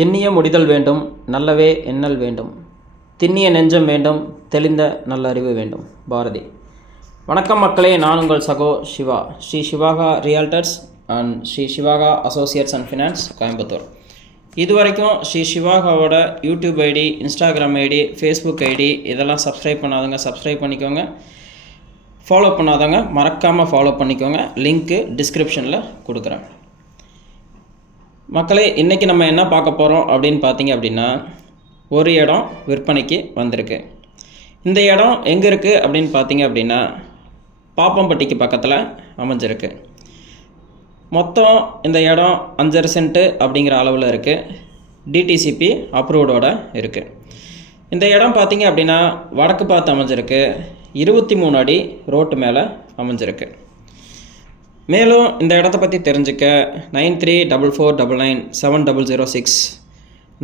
எண்ணிய முடிதல் வேண்டும், நல்லவே எண்ணல் வேண்டும், திண்ணிய நெஞ்சம் வேண்டும், தெளிந்த நல்லறிவு வேண்டும். பாரதி. வணக்கம் மக்களே, நான் உங்கள் சகோ Siva, Sri Sivaka realtors and Sri Sivaka associates and finance, Coimbatore. இது வரைக்கும் ஸ்ரீ சிவாகாவோட YouTube ID, Instagram ID, Facebook ID இதெல்லாம் சப்ஸ்கிரைப் பண்ணாதவங்க சப்ஸ்கிரைப் பண்ணிக்கோங்க. ஃபாலோ பண்ணாதவங்க மறக்காமல் ஃபாலோ பண்ணிக்கோங்க. லிங்க்கு டிஸ்கிரிப்ஷனில் கொடுக்குறேன். மக்களே, இன்றைக்கி நம்ம என்ன பார்க்க போகிறோம் அப்படின்னு பார்த்தீங்க அப்படின்னா, ஒரு இடம் விற்பனைக்கு வந்திருக்கு. இந்த இடம் எங்கே இருக்குது அப்படின்னு பார்த்தீங்க அப்படின்னா, பாப்பம்பட்டிக்கு பக்கத்தில் அமைஞ்சிருக்கு. மொத்தம் இந்த இடம் 5.5 சென்ட்டு அப்படிங்கிற அளவில் இருக்குது. டிடிசிபி அப்ரூவ்டோட இருக்குது. இந்த இடம் பார்த்தீங்க அப்படின்னா வடக்கு பார்த்து அமைஞ்சிருக்கு. 23 அடி ரோட்டு மேலே அமைஞ்சிருக்கு. மேலும் இந்த இடத்த பற்றி தெரிஞ்சுக்க 9344997006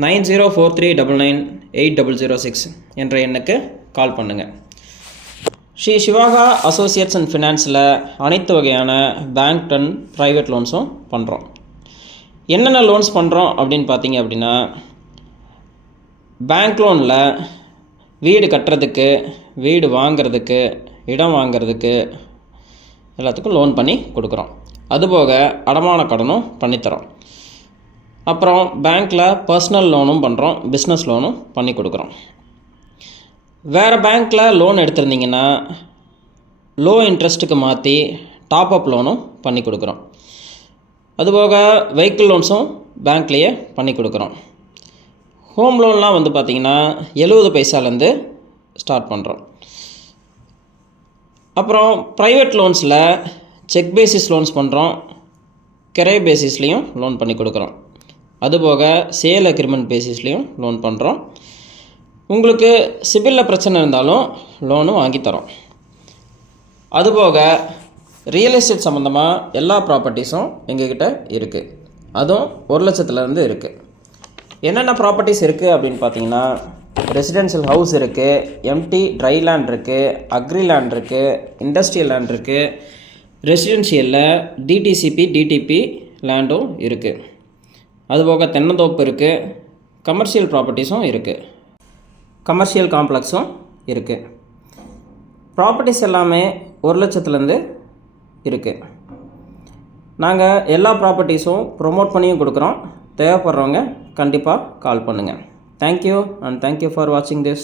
9043998006 என்ற எண்ணுக்கு கால் பண்ணுங்கள். ஸ்ரீ சிவாகா அசோசியேட்ஸ் அண்ட் ஃபினான்ஸில் அனைத்து வகையான பேங்க் அண்ட் ப்ரைவேட் லோன்ஸும் பண்ணுறோம். என்னென்ன லோன்ஸ் பண்ணுறோம் அப்படின்னு பார்த்தீங்க அப்படின்னா, பேங்க் லோனில் வீடு கட்டுறதுக்கு, வீடு வாங்கிறதுக்கு, இடம் வாங்கிறதுக்கு எல்லாத்துக்கும் லோன் பண்ணி கொடுக்குறோம். அதுபோக அடமான கடனும் பண்ணித்தரோம். அப்புறம் பேங்க்கில் பர்சனல் லோனும் பண்ணுறோம், பிஸ்னஸ் லோனும் பண்ணி கொடுக்குறோம். வேறு பேங்க்கில் லோன் எடுத்திருந்தீங்கன்னா லோ இன்ட்ரெஸ்ட்டுக்கு மாற்றி டாப் அப் லோனும் பண்ணி கொடுக்குறோம். அதுபோக வெஹிக்கிள் லோன்ஸும் பேங்க்லேயே பண்ணி கொடுக்குறோம். ஹோம் லோன்லாம் வந்து பார்த்திங்கன்னா 70 பைசாலேருந்து ஸ்டார்ட் பண்ணுறோம். அப்புறம் ப்ரைவேட் லோன்ஸில் செக் பேசிஸ் லோன்ஸ் பண்ணுறோம், கிரை பேசிஸ்லேயும் லோன் பண்ணி கொடுக்குறோம். அதுபோக சேல் அக்ரிமெண்ட் பேசிஸ்லேயும் லோன் பண்ணுறோம். உங்களுக்கு சிபிலில் பிரச்சனை இருந்தாலும் லோனும் வாங்கித்தரோம். அதுபோக ரியல் எஸ்டேட் சம்மந்தமாக எல்லா ப்ராப்பர்ட்டிஸும் எங்ககிட்ட இருக்குது. அதுவும் 1 லட்சத்துலேருந்து இருக்குது. என்னென்ன ப்ராப்பர்ட்டிஸ் இருக்குது அப்படின்னு பார்த்தீங்கன்னா, ரெசிடென்ஷியல் ஹவுஸ் இருக்குது, எம்டி ட்ரை லேண்ட் இருக்குது, அக்ரி லேண்ட் இருக்குது, இண்டஸ்ட்ரியல் லேண்ட் இருக்குது, ரெசிடென்ஷியலில் டிடிசிபி டிடிபி லேண்டும் இருக்குது. அதுபோக தென்னந்தோப்பு இருக்குது, கமர்ஷியல் ப்ராப்பர்ட்டிஸும் இருக்குது, கமர்ஷியல் காம்ப்ளெக்ஸும் இருக்குது. ப்ராப்பர்ட்டிஸ் எல்லாமே 1 லட்சத்துலேருந்து இருக்குது. நாங்கள் எல்லா ப்ராப்பர்ட்டிஸும் ப்ரொமோட் பண்ணியும் கொடுக்குறோம். தேவைப்படுறவங்க கண்டிப்பாக கால் பண்ணுங்கள். Thank you and thank you for watching this.